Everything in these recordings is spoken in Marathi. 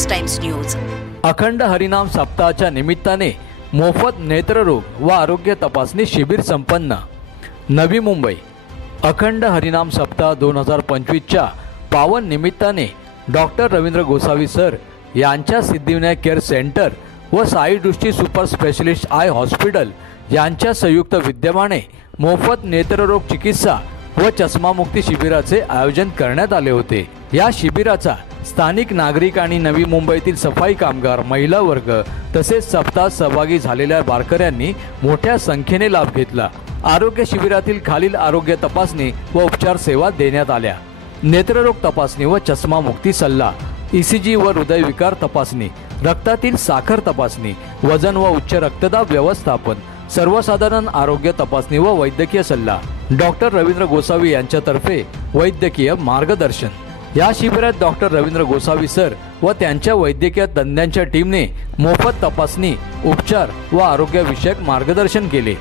S times news. अखंड हरिनाम सप्ताहाच्या निमित्ताने मोफत नेत्ररोग व आरोग्य तपासणी शिबिर संपन्न। नवी मुंबई अखंड हरिनाम सप्ताह 2025च्या पावन निमित्ताने डॉक्टर रवींद्र गोसावी सर यांच्या सिद्धिविनायक केअर सेंटर व साई दृष्टी सुपर स्पेशलिस्ट आय हॉस्पिटल यांच्या संयुक्त विद्यमाने मोफत नेत्ररोग चिकित्सा व चष्मामुक्ती शिबिराचे आयोजन करण्यात आले होते। या शिबिराचा स्थानिक नागरिक आणि नवी मुंबईतील सफाई कामगार, महिला वर्ग तसेच सप्ताहात सहभागी झालेल्या वारकऱ्यांनी मोठ्या संख्येने लाभ घेतला। आरोग्य शिबिरातील खालील आरोग्य तपासणी व उपचार सेवा देण्यात आल्या। नेत्ररोग तपासणी व चष्मामुक्ती सल्ला, ECG व हृदयविकार तपासणी, रक्तातील साखर तपासणी, वजन व उच्च रक्तदाब व्यवस्थापन, सर्वसाधारण आरोग्य तपासणी व वैद्यकीय सल्ला, डॉक्टर रवींद्र गोसावी यांच्यातर्फे वैद्यकीय मार्गदर्शन। या शिबिरात डॉक्टर रवींद्र गोसावी सर व त्यांच्या वैद्यकीय तज्ञांच्या टीमने मोफत तपासणी, उपचार व आरोग्यविषयक मार्गदर्शन केले।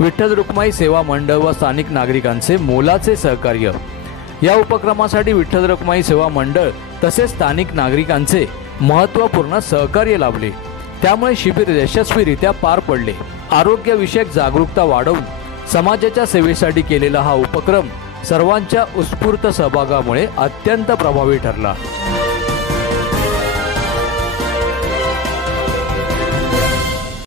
विठ्ठल रुक्माई सेवा मंडळ व स्थानिक नागरिकांचे मोलाचे सहकार्य। या उपक्रमासाठी विठ्ठल रुक्माई सेवा मंडळ तसेच स्थानिक नागरिकांचे महत्त्वपूर्ण सहकार्य लाभले। त्यामुळे शिबिर यशस्वीरित्या पार पडले। आरोग्यविषयक जागरूकता वाढवून समाजाच्या सेवेसाठी केलेला हा उपक्रम सर्वांच्या उत्स्फूर्त सहभागामुळे अत्यंत प्रभावी ठरला।